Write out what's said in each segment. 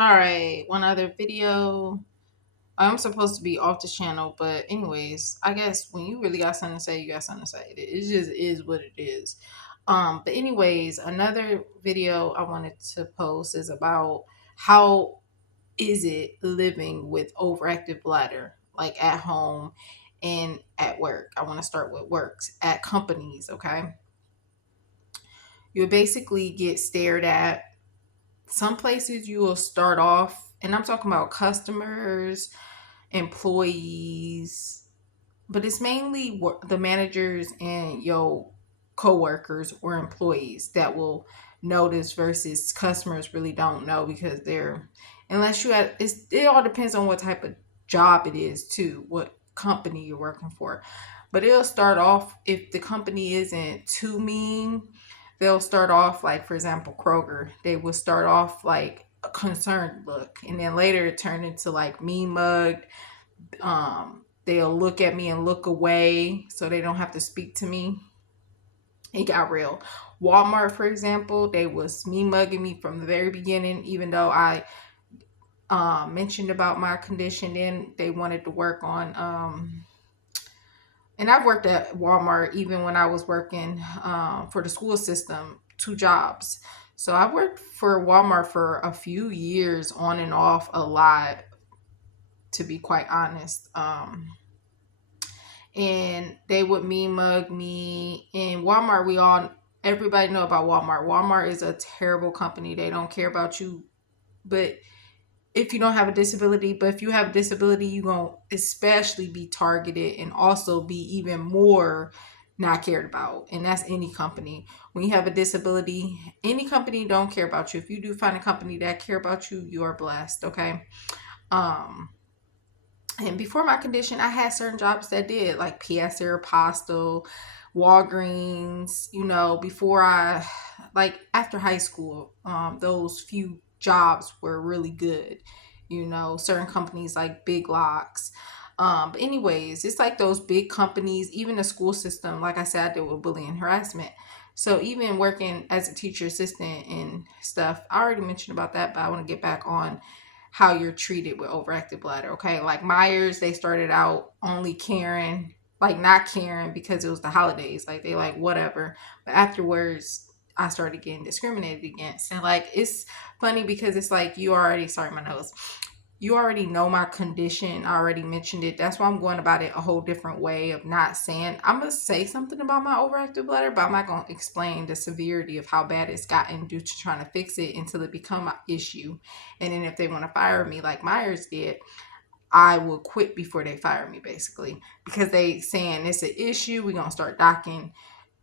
All right, one other video. I'm supposed to be off the channel, but anyways, I guess when you really got something to say, you got something to say. It just is what it is. But anyways, another video I wanted to post is about how is it living with overactive bladder, like at home and at work. I want to start with works at companies. Okay, you basically get stared at. Some places you will start off, and I'm talking about customers, employees, but it's mainly the managers and your coworkers or employees that will notice versus customers really don't know because they're unless you had it all depends on what type of job it is too, what company you're working for. But it'll start off if the company isn't too mean, they'll start off like for example Kroger, they will start off like a concerned look and then later it turned into like mean mugged. They'll look at me and look away so they don't have to speak to me. It got real. Walmart, for example, they was me mugging me from the very beginning, even though I mentioned about my condition. Then they wanted to work on and I've worked at Walmart even when I was working for the school system, two jobs. So I worked for Walmart for a few years on and off a lot, to be quite honest. And they would mean mug me. In Walmart, everybody know about Walmart. Walmart is a terrible company. They don't care about you, but if you don't have a disability, but if you have a disability, you gonna especially be targeted and also be even more not cared about. And that's any company. When you have a disability, any company don't care about you. If you do find a company that care about you, you are blessed. Okay. Um, and before my condition, I had certain jobs that did, like PS Aeropostale, Walgreens, before like after high school, those few jobs were really good. Certain companies like Big Locks. But anyways, it's like those big companies, even the school system, like I said, I deal with bullying and harassment. So even working as a teacher assistant and stuff, I already mentioned about that, but I want to get back on how you're treated with overactive bladder. Okay, like Myers, they started out only caring, like not caring because it was the holidays, like they like whatever. But afterwards, I started getting discriminated against, and like it's funny because it's like you already, sorry, my nose. You already know my condition. I already mentioned it. That's why I'm going about it a whole different way of not saying I'm gonna say something about my overactive bladder, but I'm not gonna explain the severity of how bad it's gotten due to trying to fix it until it become an issue. And then if they want to fire me like Myers did, I will quit before they fire me, basically, because they saying it's an issue. We're gonna start docking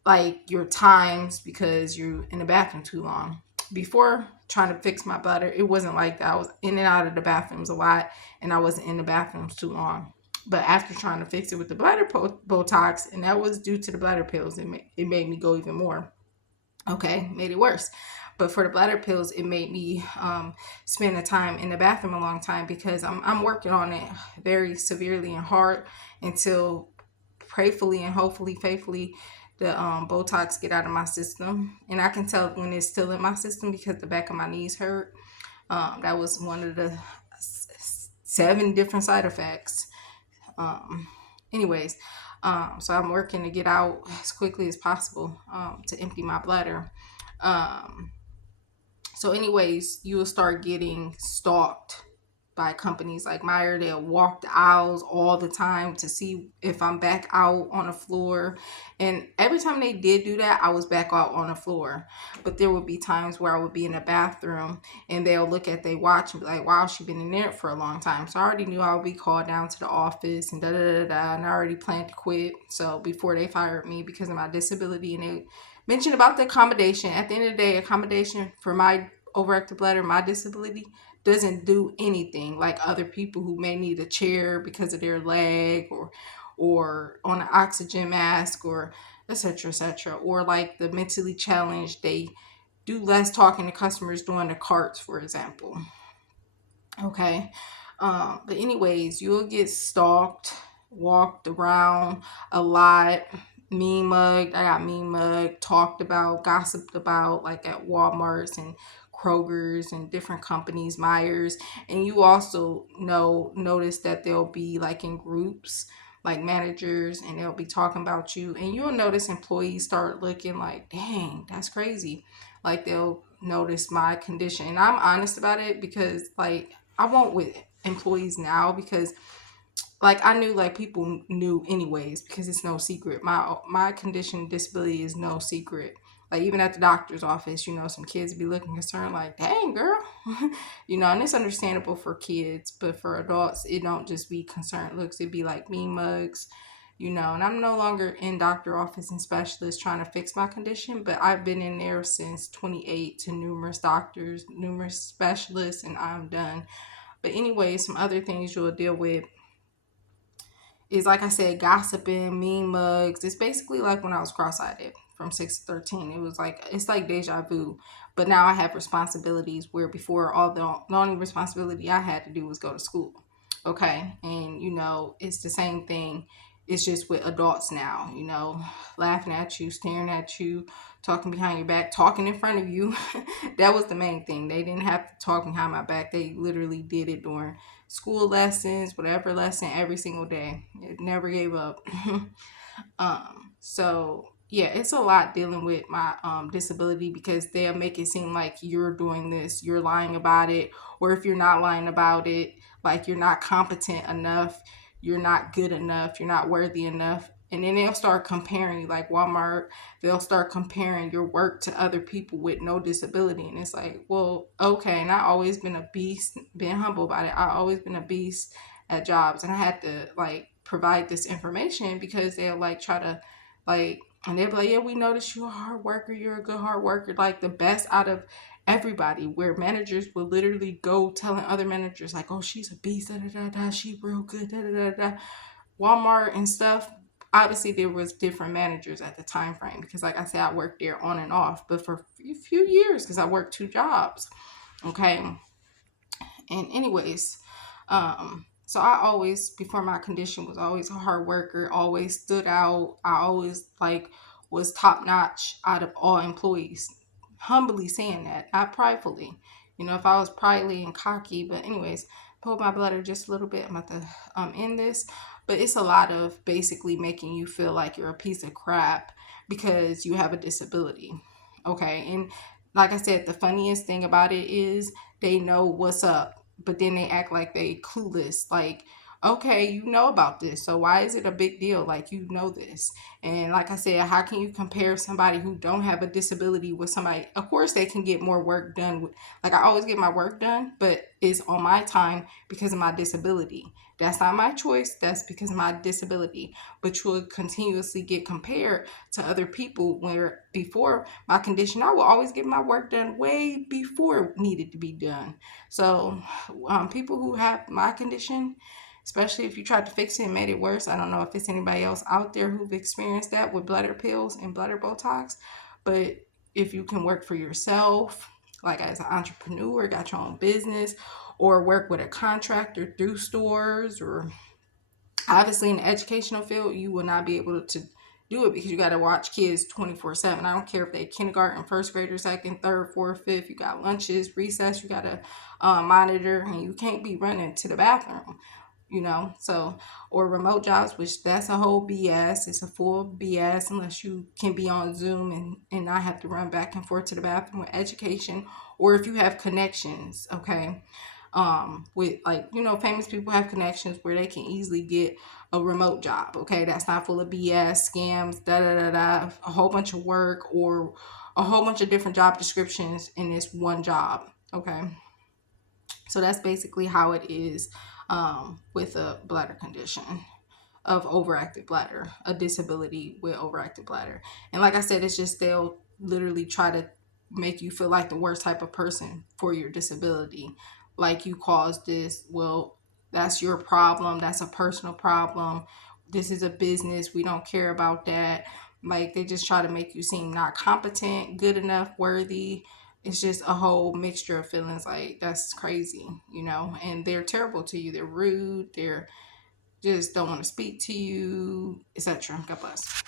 like your times because you're in the bathroom too long. Before trying to fix my bladder, it wasn't like that. I was in and out of the bathrooms a lot and I wasn't in the bathrooms too long. But after trying to fix it with the bladder Botox, and that was due to the bladder pills, it made me go even more. Okay, made it worse. But for the bladder pills, it made me spend the time in the bathroom a long time because I'm working on it very severely and hard until prayfully and hopefully faithfully the Botox get out of my system. And I can tell when it's still in my system because the back of my knees hurt. That was one of the seven different side effects. Um, anyways, so I'm working to get out as quickly as possible to empty my bladder. Um, so, anyways, you will start getting stalked by companies like Meyer. They'll walk the aisles all the time to see if I'm back out on the floor. And every time they did do that, I was back out on the floor. But there would be times where I would be in the bathroom and they'll look at their watch and be like, wow, she's been in there for a long time. So I already knew I would be called down to the office and da da da da. And I already planned to quit. So before they fired me because of my disability, and they mentioned about the accommodation. At the end of the day, accommodation for my overactive bladder, my disability, doesn't do anything like other people who may need a chair because of their leg or on an oxygen mask or etc etc, or like the mentally challenged, they do less talking to customers during the carts, for example. Okay. But anyways, you'll get stalked, walked around a lot, mean mugged. I got mean mugged, talked about, gossiped about, like at Walmarts and Kroger's and different companies, Myers, and you also notice that they'll be like in groups, like managers, and they'll be talking about you, and you'll notice employees start looking like, dang, that's crazy. Like they'll notice my condition, and I'm honest about it because like I won't with employees now because like I knew like people knew anyways because it's no secret. My condition disability is no secret. Like even at the doctor's office, some kids be looking concerned like, dang girl. And it's understandable for kids, but for adults it don't just be concerned looks, it be like mean mugs, and I'm no longer in doctor office and specialist trying to fix my condition, but I've been in there since 28 to numerous doctors, numerous specialists, and I'm done. But anyway, some other things you'll deal with is like I said, gossiping, mean mugs. It's basically like when I was cross-eyed from 6 to 13. It was like it's like deja vu. But now I have responsibilities where before all the only responsibility I had to do was go to school. Okay. And it's the same thing. It's just with adults now, laughing at you, staring at you, talking behind your back, talking in front of you. That was the main thing. They didn't have to talk behind my back. They literally did it during school lessons, whatever lesson, every single day. It never gave up. So yeah, it's a lot dealing with my disability because they'll make it seem like you're doing this, you're lying about it, or if you're not lying about it, like you're not competent enough, you're not good enough, you're not worthy enough. And then they'll start comparing you, like Walmart, they'll start comparing your work to other people with no disability. And it's like, well, okay. And I always been a beast, being humble about it. I always been a beast at jobs. And I had to like provide this information because they'll like try to like, and they'll be like, yeah, we noticed you're a hard worker. You're a good hard worker. Like the best out of everybody, where managers will literally go telling other managers like, oh, she's a beast, da da da da, she real good, da da da da. Walmart and stuff. Obviously, there was different managers at the time frame because, like I said, I worked there on and off, but for a few years because I worked two jobs. Okay, and anyways, so I always, before my condition, was always a hard worker, always stood out. I always like was top notch out of all employees. Humbly saying that, not pridefully. If I was pridefully and cocky, but anyways, pull my bladder just a little bit. I'm about to end this, but it's a lot of basically making you feel like you're a piece of crap because you have a disability. Okay, and like I said, the funniest thing about it is they know what's up, but then they act like they clueless. Like, okay, you know about this, so why is it a big deal? Like, you know this. And like I said, how can you compare somebody who don't have a disability with somebody? Of course, they can get more work done. Like I always get my work done, but it's on my time because of my disability. That's not my choice. That's because of my disability. But you will continuously get compared to other people where before my condition, I will always get my work done way before it needed to be done. So people who have my condition, especially if you tried to fix it and made it worse, I don't know if it's anybody else out there who've experienced that with bladder pills and bladder Botox, but if you can work for yourself, like as an entrepreneur, got your own business, or work with a contractor through stores, or obviously in the educational field, you will not be able to do it because you got to watch kids 24/7. I don't care if they're kindergarten, first grader, second, third, fourth, fifth. You got lunches, recess. You got to monitor, and you can't be running to the bathroom. So, or remote jobs, which that's a whole BS. It's a full BS unless you can be on Zoom and not have to run back and forth to the bathroom. With education, or if you have connections, okay, with like famous people have connections where they can easily get a remote job. Okay, that's not full of BS, scams, da da da da, a whole bunch of work or a whole bunch of different job descriptions in this one job. Okay, so that's basically how it is with a bladder condition of overactive bladder, a disability with overactive bladder. And like I said, it's just they'll literally try to make you feel like the worst type of person for your disability. Like you caused this. Well, that's your problem. That's a personal problem. This is a business. We don't care about that. Like they just try to make you seem not competent, good enough, worthy. It's just a whole mixture of feelings. Like that's crazy, and they're terrible to you. They're rude. They're just don't want to speak to you, etc. God bless.